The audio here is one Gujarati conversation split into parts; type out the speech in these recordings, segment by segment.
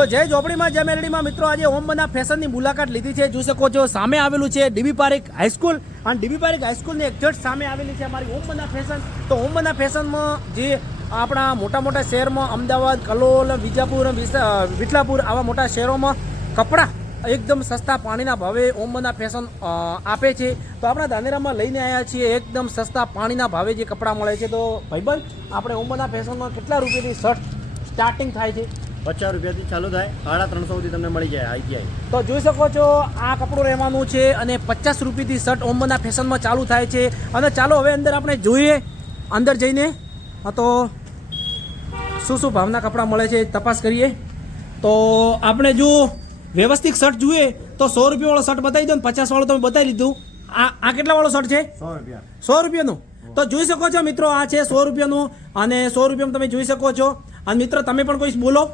તો જય ઝોપડીમાં જય મેલડીમાં મિત્રો આજે ઓમબના ફેશનની મુલાકાત લીધી છે. જોઈ શકો છો સામે આવેલું છે ડીબી પારેખ હાઈસ્કૂલ અને ડીબી પારેખ હાઈસ્કૂલની એક્ઝેક્ટ સામે આવેલી છે અમારી ઓમબના ફેશન. તો ઓમબના ફેશનમાં જે આપણા મોટા મોટા શહેરમાં અમદાવાદ, કલોલ, વિજાપુર, વિઠલાપુર આવા મોટા શહેરોમાં કપડાં એકદમ સસ્તા પાણીના ભાવે ઓમબના ફેશન આપે છે. તો આપણા ધાનેરામાં લઈને આવ્યા છીએ એકદમ સસ્તા પાણીના ભાવે જે કપડાં મળે છે. તો ભાઈબંધ આપણે ઓમબના ફેશનમાં કેટલા રૂપિયાથી શર્ટ સ્ટાર્ટિંગ થાય છે? 50 રૂપિયાથી ચાલુ થાય, 350 સુધી તમને મળી જાય આઈટીઆઈ. તો જોઈ શકો છો આ કપડું રહેવાનું છે અને 50 રૂપિયાથી શર્ટ ઓમબના ફેશનમાં ચાલુ થાય છે. અને ચાલો હવે અંદર આપણે જોઈએ, અંદર જઈને તો શું શું ભાવના કપડાં મળે છે તપાસ કરીએ. તો આપણે જો વ્યવસ્થિત શર્ટ જોઈએ તો 100 રૂપિયાવાળો શર્ટ બતાવી દો ને 50 વાળો તમે બતાવી દીધું. આ કેટલા વાળો શર્ટ છે? 100 રૂપિયા. 100 રૂપિયાનું. તો જોઈ શકો છો મિત્રો આ છે 100 રૂપિયાનું અને 100 રૂપિયામાં તમે જોઈ શકો છો. અને મિત્રો તમે પણ કોઈ બોલો.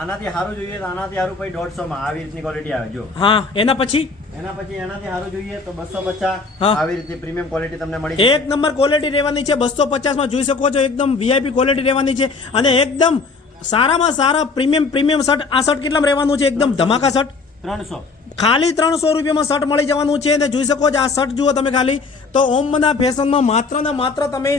આનાથી સારું જોઈએ તો આનાથી સારું પછી 150 માં આવી રીતની ક્વોલિટી આવે. જો હા, એના પછી એનાથી સારું જોઈએ તો 250 આવી રીતે પ્રીમિયમ ક્વોલિટી તમને મળી જાય. એક નંબર ક્વોલિટી રહેવાની છે. 250 માં જોઈ શકો છો એકદમ વીઆઈપી ક્વોલિટી રહેવાની છે અને એકદમ સારામાં સારા પ્રીમિયમ શર્ટ. આ શર્ટ કેટલામાં રહેવાનું છે? એકદમ ધમાકા શર્ટ 300, ખાલી 300 રૂપિયામાં શર્ટ મળી જવાનું છે. અને જોઈ શકો છો આ શર્ટ જુઓ તમે ખાલી. તો ઓમબના ફેશનમાં માત્ર ને માત્ર તમે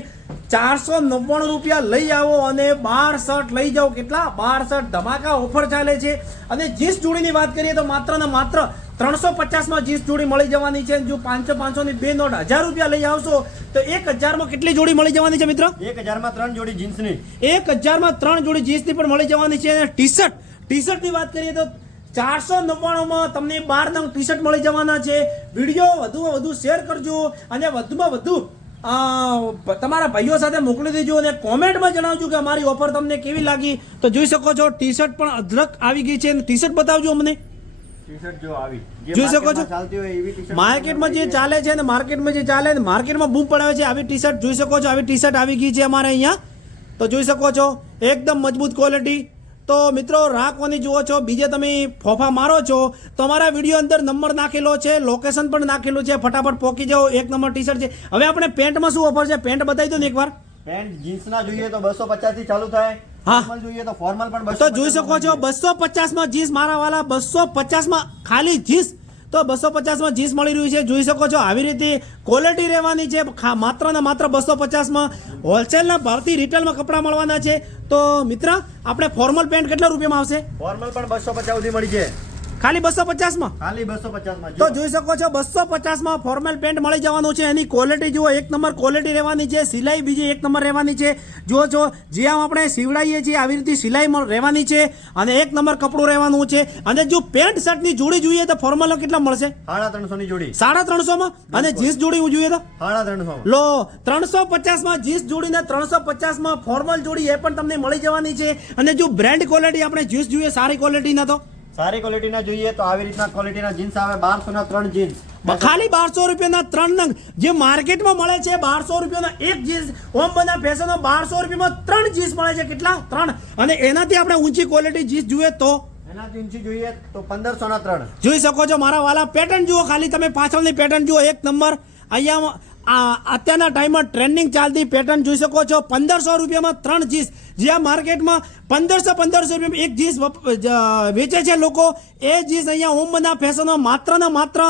499 રૂપિયા લઈ આવો અને 12 શર્ટ લઈ જાઓ. કેટલા? 12 શર્ટ ધમાકા ઓફર ચાલે છે. અને જીન્સ જોડીની વાત કરીએ તો માત્ર ને માત્ર 350 માં જીન્સ જોડી મળી જવાની છે. જો 500 ની બે નોટ 1000 રૂપિયા લઈ આવશો તો 1000 માં કેટલી જોડી મળી જવાની છે મિત્રો? 1000 માં 3 જોડી જીન્સની. 1000 માં 3 જોડી જીન્સની પણ મળી જવાની છે. અને ટી શર્ટની વાત કરીએ તો 499 માં તમને 12 નંગ ટી શર્ટ મળી જવાના છે. વિડીયો વધુમાં વધુ શેર કરજો અને વધુમાં વધુ તમારા ભાઈઓ સાથે મોકલી દેજો અને કોમેન્ટમાં જણાવજો કે અમારી ઓફર તમને કેવી લાગી. તો જોઈ શકો છો ટી શર્ટ પણ અદરક આવી ગઈ છે. ટી શર્ટ બતાવજો અમને. ટી-શર્ટ જો આવી જોઈ શકો છો ચાલતી હોય એવી ટી-શર્ટ માર્કેટમાં જે ચાલે છે ને માર્કેટમાં જે ચાલે ને માર્કેટમાં બૂમ પડાવે છે આવી ટી શર્ટ. જોઈ શકો છો આવી ટી શર્ટ આવી ગઈ છે અમારે અહીંયા. તો જોઈ શકો છો એકદમ મજબૂત ક્વોલિટી. તો મિત્રો રાખવાની જુઓ છો, બીજે તમે ફોફા મારો છો તો અમારા વિડીયો અંદર નંબર નાખેલો છે, લોકેશન પણ નાખેલું છે, ફટાફટ પહોંચી જાઓ. એક નંબર ટી શર્ટ છે. હવે આપણે પેન્ટમાં શું ઓફર છે પેન્ટ બતાવી દો ને એકવાર. પેન્ટ જીન્સના જોઈએ તો 250 થી ચાલુ થાય. હા. ફોર્મલ જોઈએ તો ફોર્મલ પણ 250. તો જોઈ શકો છો 250 માં જીન્સ મારા વાલા 250 માં ખાલી જીન્સ. તો 250 માં જીન્સ મળી રહ્યું છે. જોઈ શકો છો આવી રીતે ક્વોલિટી રહેવાની છે. માત્ર ને માત્ર 250 માં હોલસેલના ભાવથી રિટેલમાં કપડાં મળવાના છે. તો મિત્ર આપણે ફોર્મલ પેન્ટ કેટલા રૂપિયામાં આવશે? ફોર્મલ પણ 250 સુધી મળી છે. ખાલી 250 માં. ખાલી 250 માં. તો જોઈ શકો છો 250 માં ફોર્મલ પેન્ટ મળી જવાનું છે. એની ક્વોલિટી જુઓ, એક નંબર ક્વોલિટી રહેવાની છે. સિલાઈ બીજી એક નંબર રહેવાની છે. જુઓ છો જે આમ આપણે સીવડાવીએ છીએ આવી રીતે સિલાઈ રહેવાની છે અને એક નંબર કપડું રહેવાનું છે. અને જો પેન્ટ શર્ટની જોડી જોઈએ તો ફોર્મલ કેટલા મળશે? 350 ની જોડી. 350 માં. અને જીન્સ જોડી જોઈએ તો 350 લો 350 માં જીન્સ જોડી ને 350 માં ફોર્મલ જોડી એ પણ તમને મળી જવાની છે. અને જો બ્રાન્ડ ક્વોલિટી આપણે જીન્સ જોઈએ સારી ક્વોલિટીના તો સારી ક્વોલિટીના જોઈએ તો આવી રીતના ક્વોલિટીના જીન્સ આવે. 1200 ના 3 જીન્સ. ખાલી 1200 રૂપિયાના 3 નંગ. જે માર્કેટમાં મળે છે 1200 રૂપિયાના એક જીન્સ, ઓમબના ફેશનમાં 1200 રૂપિયામાં 3 જીન્સ મળે છે. કેટલા? 3. અને એનાથી આપણે ઊંચી ક્વોલિટી જીન્સ જોઈએ તો એનાથી ઊંચી જોઈએ તો 1500 ના 3. જોઈ શકો છો મારા વાલા. પેટર્ન જુઓ ખાલી તમે, પાછળની પેટર્ન જુઓ એક નંબર. અહીંયા અત્યારના ટાઈમમાં ટ્રેન્ડિંગ ચાલતી પેટર્ન જોઈ શકો છો. 1500 રૂપિયામાં 3 જીન્સ. જે આ માર્કેટમાં 1500 રૂપિયામાં એક જીન્સ વેચે છે લોકો, એ જીન્સ અહીંયા ઓમબના ફેશનમાં માત્ર ને માત્ર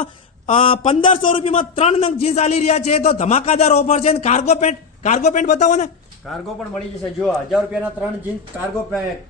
1500 રૂપિયામાં 3 નંગ જીન્સ આલી રહ્યા છે. તો ધમાકાદાર ઓફર છે. કાર્ગો પેન્ટ બતાવો ને. કાર્ગો પણ મળી જશે. જો 1000 રૂપિયાના 3 જીન્સ કાર્ગો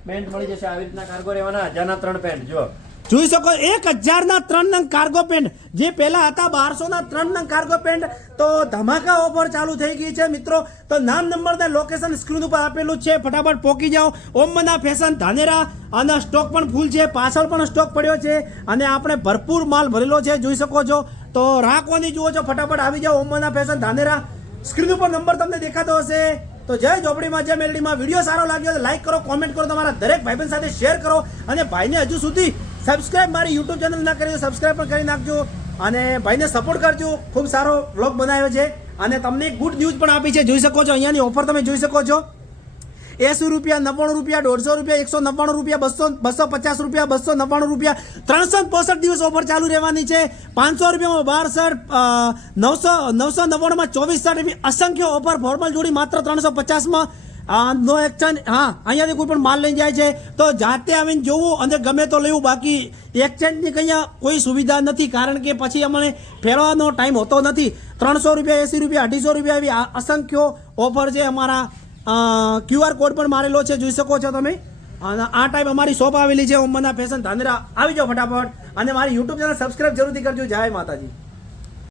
પેન્ટ મળી જશે. આવી રીતના કાર્ગો રહેવાના. 1000 ના 3 પેન્ટ. જો જોઈ શકો 1000 ના 3 નંગ કાર્ગો પેન્ટ. જે પહેલા હતા 1200 ના 3 નંગ કાર્ગો પેન્ટ. તો ધમાકા ઓફર ચાલુ થઈ ગઈ છે મિત્રો. તો નામ નંબર ને લોકેશન સ્ક્રીન ઉપર આપેલું છે, ફટાફટ પહોંચી જાઓ. ઓમબના ફેશન ધાનેરા. અને સ્ટોક પણ ફૂલ છે, પાછળ પણ સ્ટોક પડ્યો છે અને આપણે ભરપૂર માલ ભરેલો છે. જોઈ શકો છો. તો રાખવાની જુઓ છો, ફટાફટ આવી જાઓ ઓમબના ફેશન ધાનેરા. સ્ક્રીન ઉપર નંબર તમને દેખાતો હશે. તો જય ઝોપડીમાં જય મેલડીમાં. વિડીયો સારો લાગ્યો તો લાઈક કરો, કોમેન્ટ કરો, તમારા દરેક ભાઈબંધ સાથે શેર કરો. અને ભાઈને હજુ સુધી સબસ્ક્રાઇબ મારી યુટ્યુબ ચેનલ ના કરી તો સબસ્ક્રાઇબ પણ કરી નાખજો અને ભાઈને સપોર્ટ કરજો. ખૂબ સારો વ્લોગ બનાવ્યો છે અને તમને ગુડ ન્યૂઝ પણ આપી છે. જોઈ શકો છો અહીંયાની ઓફર તમે જોઈ શકો છો. 80 રૂપિયા, 99 રૂપિયા, 150 રૂપિયા, 199 રૂપિયા, 250 રૂપિયા, 299 રૂપિયા, 365 દિવસ ઓફર ચાલુ રહેવાની છે. 500 રૂપિયામાં 12 શર્ટ, 999 માં 24 શર્ટ, એવી અસંખ્ય ઓફર. ફોર્મલ જોડી માત્ર 350 માં નો એક્સચેન્જ. હા, અહીંયાથી કોઈ પણ માલ લઈને જાય છે તો જાતે આવીને જોવું અને ગમે તો લેવું. બાકી એક્સચેન્જની કંઈ કોઈ સુવિધા નથી, કારણ કે પછી અમને ફેરવાનો ટાઈમ હોતો નથી. 300 રૂપિયા, 80 રૂપિયા, 250 રૂપિયા એવી અસંખ્ય ઓફર છે. અમારા QR કોડ પણ મારેલો છે, જોઈ શકો છો તમે. અને આ ટાઈમ અમારી શોપ આવેલી છે ઓમના ફેશન ધાનેરા. આવી જાઓ ફટાફટ અને મારી યુટ્યુબ ચેનલ સબસ્ક્રાઇબ જરૂરથી કરજો. જય માતાજી.